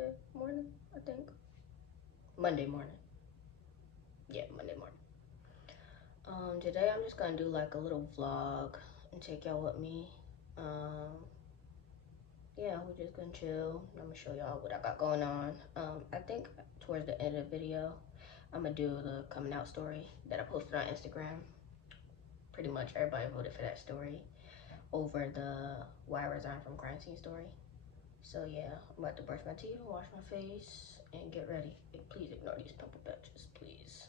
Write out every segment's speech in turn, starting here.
Tuesday morning, I think. Monday morning. Yeah, Monday morning. Today I'm just gonna do like a little vlog and take y'all with me. Yeah, we're just gonna chill. I'm gonna show y'all what I got going on. I think towards the end of the video, I'm gonna do the coming out story that I posted on Instagram. Pretty much everybody voted for that story over the why I resigned from crime scene story. So yeah, I'm about to brush my teeth, wash my face, and get ready. Please ignore these pimple patches, please.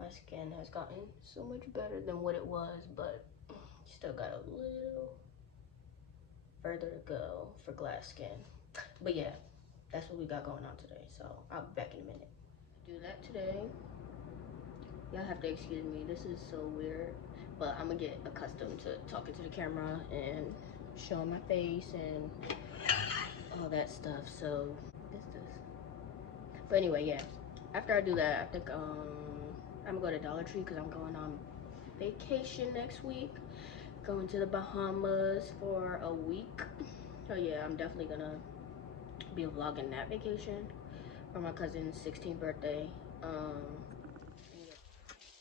My skin has gotten so much better than what it was, but still got a little further to go for glass skin. But yeah, that's what we got going on today. So I'll be back in a minute. Do that today. Y'all have to excuse me. This is so weird, but I'm gonna get accustomed to talking to the camera and showing my face and all that stuff. So this. But anyway, yeah. After I do that, I think I'm gonna go to Dollar Tree because I'm going on vacation next week. Going to the Bahamas for a week. So yeah, I'm definitely gonna be vlogging that vacation for my cousin's 16th birthday.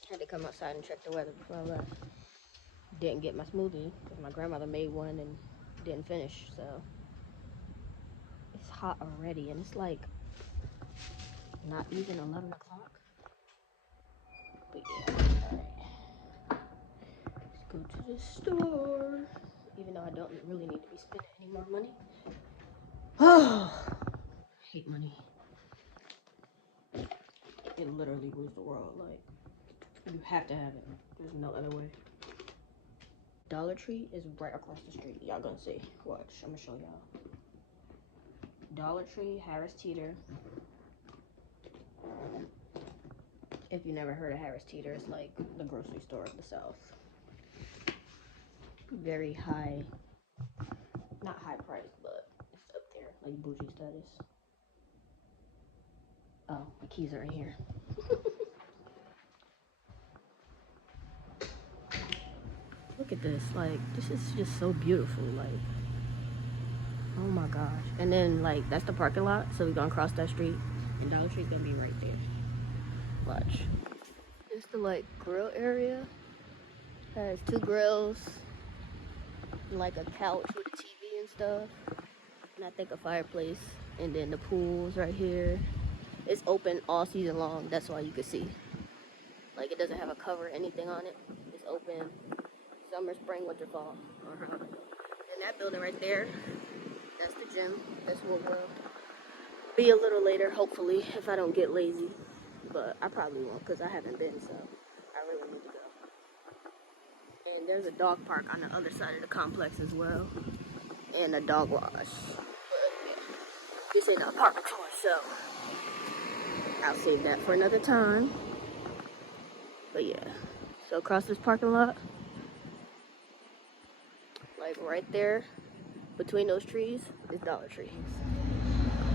Had to come outside and check the weather before I left. Didn't get my smoothie because my grandmother made one and didn't finish. So it's hot already, and it's like not even 11 o'clock. But yeah, alright. Let's go to the store. Even though I don't really need to be spending any more money. Oh, I hate money. It literally rules the world. Like, you have to have it. There's no other way. Dollar Tree is right across the street. Y'all gonna see. Watch, I'm gonna show y'all. Dollar Tree, Harris Teeter. If you never heard of Harris Teeter, it's like the grocery store of the South. Very high, not high price, but it's up there, like bougie status. Oh, my keys are in here. Look at this, like, this is just so beautiful, like, oh my gosh. And then, like, that's the parking lot, so we're gonna cross that street, and Dollar Tree's gonna be right there. Watch. It's the, like, grill area. Has 2 grills, and, like, a couch with a TV and stuff, and I think a fireplace, and then the pool's right here. It's open all season long, that's why you can see. Like, it doesn't have a cover or anything on it. It's open summer, spring, winter, fall. And that building right there, that's the gym. That's what we'll be a little later, hopefully, if I don't get lazy. But I probably won't, because I haven't been, so I really need to go. And there's a dog park on the other side of the complex as well. And a dog wash. But yeah, this ain't an apartment tour, so I'll save that for another time. But yeah, so across this parking lot, like right there, between those trees, is Dollar Tree.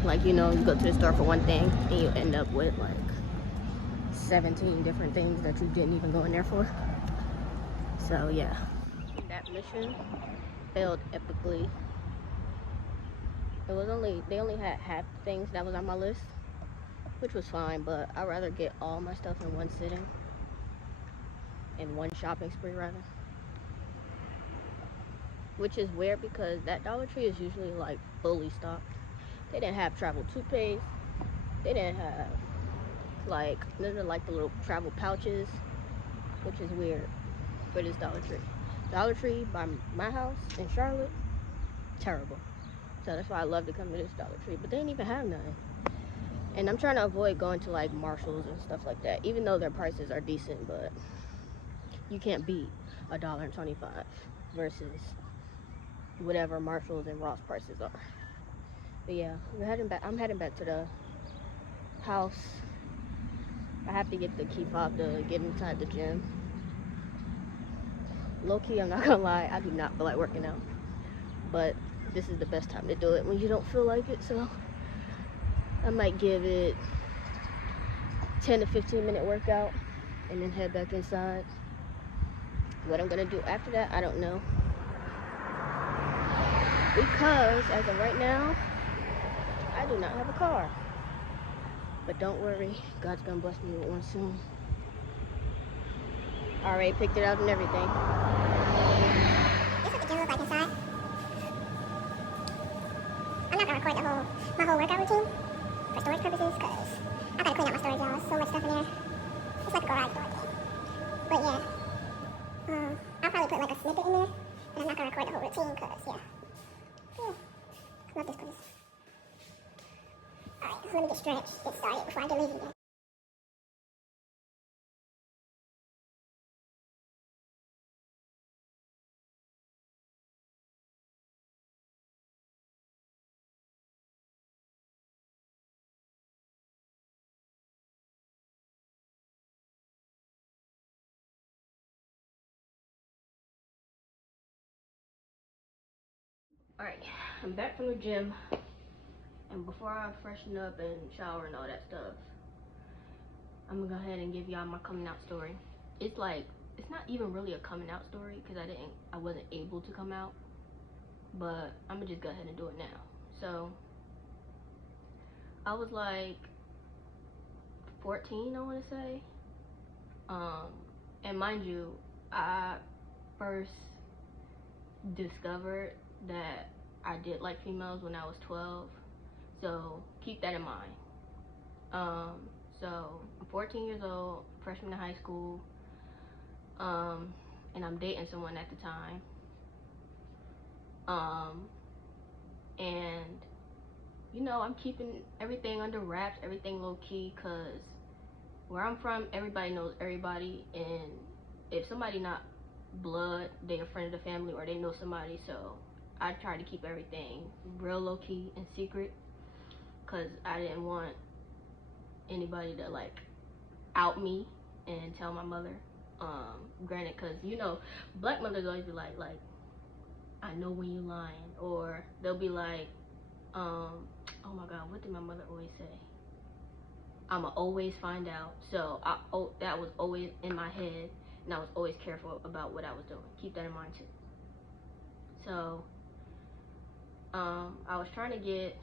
Like, you know, you go to the store for one thing, and you end up with like 17 different things that you didn't even go in there for. So yeah, that mission failed epically. They only had half the things that was on my list, which was fine, but I'd rather get all my stuff in one sitting, in one shopping spree rather. Which is weird because that Dollar Tree is usually like fully stocked. They didn't have travel toothpaste. They didn't have like, those are like the little travel pouches, which is weird for this Dollar Tree. Dollar Tree by my house in Charlotte, terrible. So that's why I love to come to this Dollar Tree, but they didn't even have none. And I'm trying to avoid going to like Marshalls and stuff like that, even though their prices are decent, but you can't beat $1.25 versus whatever Marshalls and Ross prices are. But yeah, I'm heading back to the house. I have to get the key fob to get inside the gym. Low-key, I'm not gonna lie, I do not feel like working out. But this is the best time to do it when you don't feel like it, so I might give it 10 to 15 minute workout and then head back inside. What I'm gonna do after that, I don't know. Because as of right now, I I do not have a car. But don't worry, God's gonna bless me with one soon. I already picked it up and everything. This is what the gym looks like inside. I'm not gonna record my whole workout routine for storage purposes, because I gotta clean out my storage, y'all. There's so much stuff in there. It's like a garage door thing. But yeah, I'll probably put like a snippet in there, but I'm not gonna record the whole routine, because yeah. I love this place. Alright, let me get stretched, get started before I get lazy again. Alright, I'm back from the gym. And before I freshen up and shower and all that stuff, I'm gonna go ahead and give y'all my coming out story. It's not even really a coming out story, because I wasn't able to come out. But I'm gonna just go ahead and do it now. So I was like 14, I want to say. And mind you, I first discovered that I did like females when I was 12. So keep that in mind. So I'm 14 years old, freshman in high school. And I'm dating someone at the time. And you know, I'm keeping everything under wraps, everything low key, cause where I'm from, everybody knows everybody, and if somebody not blood, they a friend of the family or they know somebody. So I try to keep everything real low key and secret, cause I didn't want anybody to like out me and tell my mother. Granted, cause you know, black mothers always be like, I know when you lying, or they'll be like, oh my god, what did my mother always say? I'ma always find out. So that was always in my head, and I was always careful about what I was doing. Keep that in mind too. So I was trying to get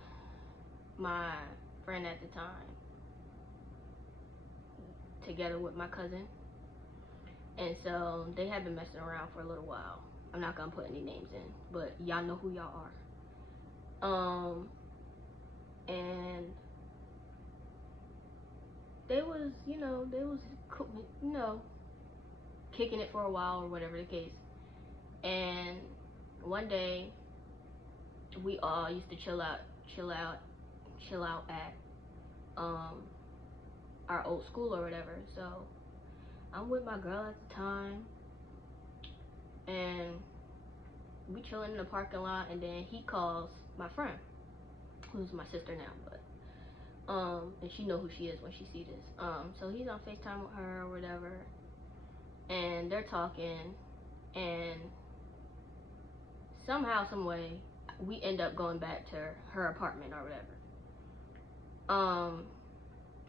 my friend at the time together with my cousin, and so they had been messing around for a little while. I'm not gonna put any names in, but y'all know who y'all are. And they was kicking it for a while or whatever the case. And one day we all used to chill out at our old school or whatever. So I'm with my girl at the time, and we chilling in the parking lot, and then he calls my friend, who's my sister now, but and she know who she is when she see this. So he's on FaceTime with her or whatever, and they're talking, and somehow, some way, we end up going back to her apartment or whatever.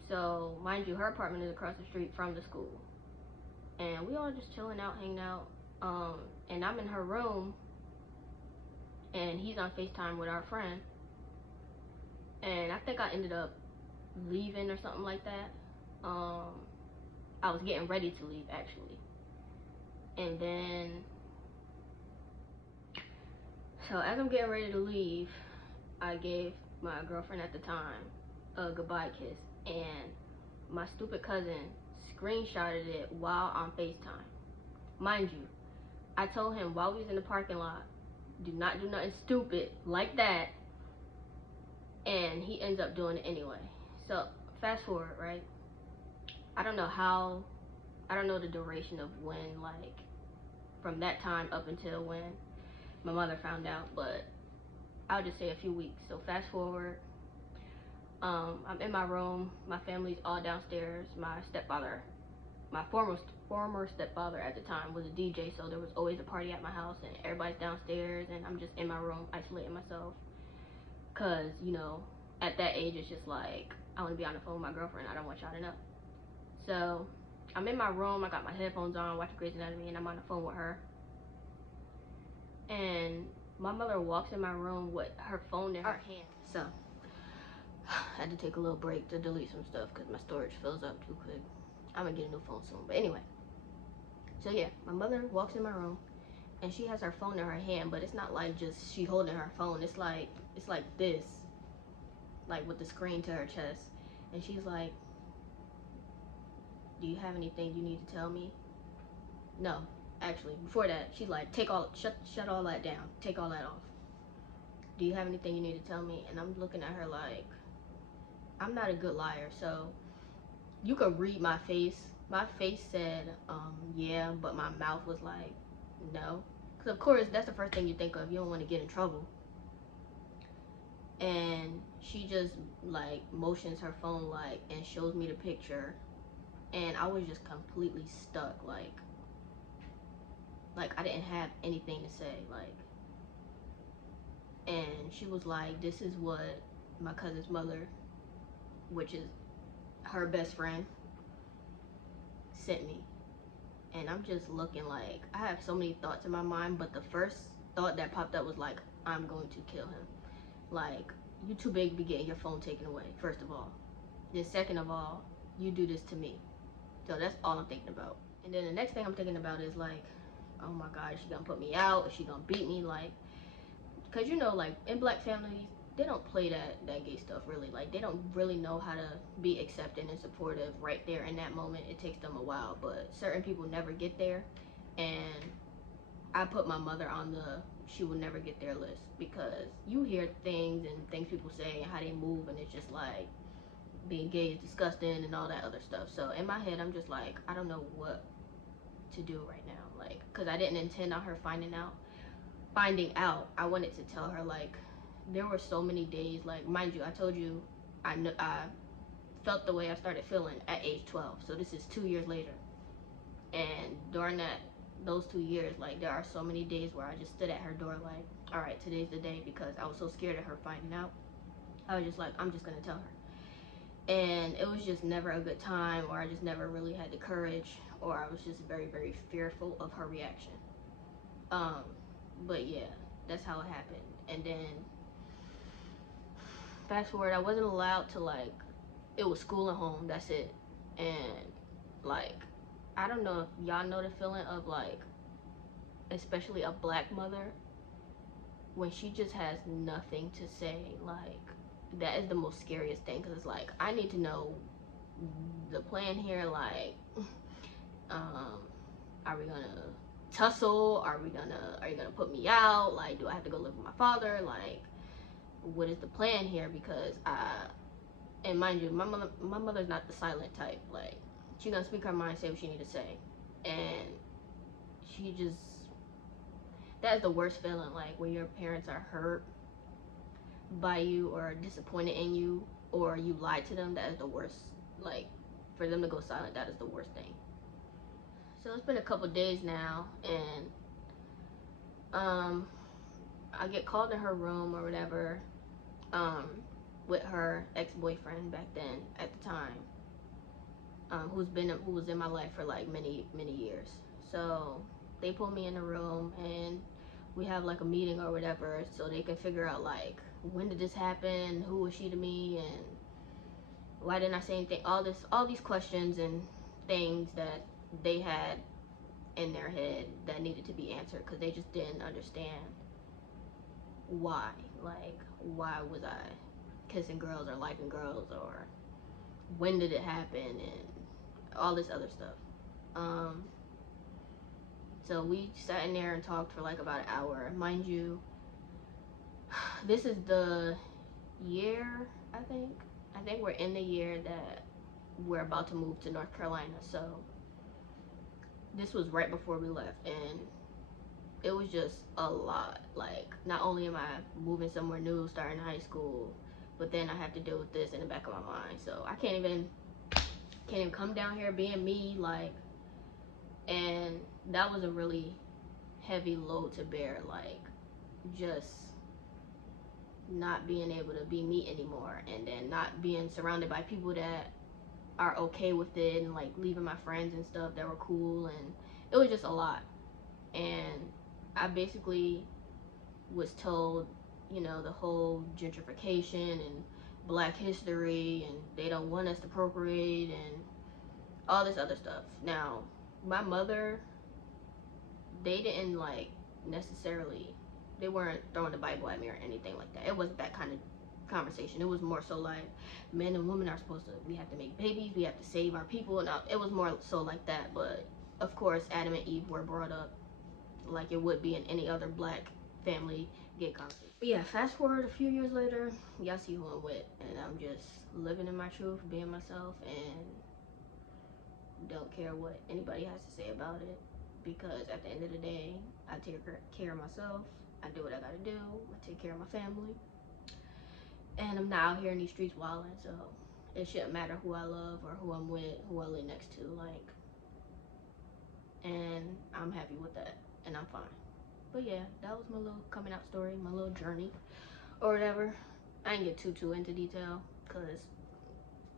So mind you, her apartment is across the street from the school, and we all just chilling out, hanging out. And I'm in her room, and he's on FaceTime with our friend, and I think I ended up leaving or something like that. I was getting ready to leave actually, and then so as I'm getting ready to leave, I gave my girlfriend at the time a goodbye kiss, and my stupid cousin screenshotted it while on FaceTime. Mind you, I told him while we was in the parking lot, do not do nothing stupid like that, and he ends up doing it anyway. So fast forward, right? I don't know the duration of when, like, from that time up until when my mother found out, but I'll just say a few weeks. So fast forward, I'm in my room, my family's all downstairs. My stepfather, my former stepfather at the time, was a DJ, so there was always a party at my house, and everybody's downstairs, and I'm just in my room isolating myself, cause you know, at that age it's just like I want to be on the phone with my girlfriend. I don't want y'all to know. So I'm in my room, I got my headphones on, watching Grey's Anatomy, and I'm on the phone with her. And my mother walks in my room with her phone in her hand. So had to take a little break to delete some stuff because my storage fills up too quick. I'm gonna get a new phone soon. But anyway, so yeah, my mother walks in my room and she has her phone in her hand, but it's not like just she holding her phone. It's like this, like with the screen to her chest. And she's like, do you have anything you need to tell me? No, actually, before that, she's like, shut all that down. Take all that off. Do you have anything you need to tell me? And I'm looking at her like, I'm not a good liar, so you could read my face. My face said, yeah, but my mouth was like, no. Because of course, that's the first thing you think of. You don't want to get in trouble. And she just like motions her phone like and shows me the picture. And I was just completely stuck. Like I didn't have anything to say. Like, and she was like, this is what my cousin's mother, which is her best friend, sent me. And I'm just looking like, I have so many thoughts in my mind, but the first thought that popped up was like, I'm going to kill him. Like, you too big to be getting your phone taken away, first of all. Then second of all, you do this to me. So that's all I'm thinking about. And then the next thing I'm thinking about is like, oh my God, is she gonna put me out? Is she gonna beat me? Like, cause you know, like in black families, they don't play that gay stuff really. Like, they don't really know how to be accepting and supportive right there in that moment. It takes them a while, but certain people never get there. And I put my mother on the she will never get there list, because you hear things and things people say and how they move, and it's just like, being gay is disgusting and all that other stuff. So in my head, I'm just like, I don't know what to do right now. Like, because I didn't intend on her finding out. I wanted to tell her, like, there were so many days, like, mind you, I told you I felt the way I started feeling at age 12. So this is 2 years later. And during those 2 years, like, there are so many days where I just stood at her door like, all right, today's the day, because I was so scared of her finding out. I was just like, I'm just gonna tell her. And it was just never a good time, or I just never really had the courage, or I was just very, very fearful of her reaction. But yeah, that's how it happened. And then fast forward, I wasn't allowed to, like, it was school and home, that's it. And like, I don't know if y'all know the feeling of like, especially a black mother, when she just has nothing to say. Like, that is the most scariest thing, because it's like, I need to know the plan here. Like, are we gonna tussle? Are you gonna put me out? Like, do I have to go live with my father? Like, what is the plan here? Because and mind you, my mother's not the silent type. Like, she gonna speak her mind, say what she need to say. And she just, that is the worst feeling. Like, when your parents are hurt by you or disappointed in you, or you lied to them, that is the worst. Like, for them to go silent, that is the worst thing. So it's been a couple days now, and I get called in her room or whatever, with her ex-boyfriend back then, at the time, who was in my life for like many years. So they pull me in the room and we have like a meeting or whatever, so they can figure out like, when did this happen, who was she to me, and why didn't I say anything, all these questions and things that they had in their head that needed to be answered, because they just didn't understand why. Like, why was I kissing girls or liking girls, or when did it happen, and all this other stuff. So we sat in there and talked for like about an hour. Mind you, this is the year, I think we're in the year that we're about to move to North Carolina. So this was right before we left, and it was just a lot. Like, not only am I moving somewhere new, starting high school, but then I have to deal with this in the back of my mind. So I can't even come down here being me, like, and that was a really heavy load to bear. Like, just not being able to be me anymore, and then not being surrounded by people that are okay with it, and like leaving my friends and stuff that were cool, and it was just a lot. And I basically was told, you know, the whole gentrification and Black history, and they don't want us to procreate and all this other stuff. Now, my mother, they didn't like necessarily, they weren't throwing the Bible at me or anything like that. It wasn't that kind of conversation. It was more so like men and women are supposed to, we have to make babies, we have to save our people, and it was more so like that. But of course, Adam and Eve were brought up like it would be in any other black family gay conversation. But yeah, fast forward a few years later, y'all see who I'm with, and I'm just living in my truth, being myself, and don't care what anybody has to say about it, because at the end of the day, I take care of myself, I do what I gotta do, I take care of my family, and I'm not out here in these streets wilding, so it shouldn't matter who I love or who I'm with, who I live next to, like, and I'm happy with that, and I'm fine. But yeah, that was my little coming out story, my little journey, or whatever. I didn't get too into detail, because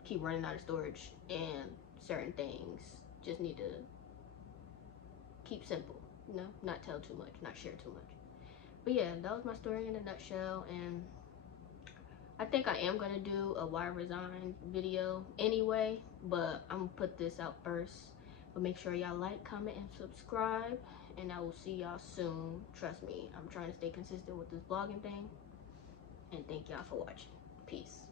keep running out of storage, and certain things just need to keep simple, you know, not tell too much, not share too much. But yeah, that was my story in a nutshell, and I think I am gonna do a why resign video anyway, but I'm gonna put this out first. But make sure y'all like, comment, and subscribe, and I will see y'all soon. Trust me, I'm trying to stay consistent with this vlogging thing, and thank y'all for watching. Peace.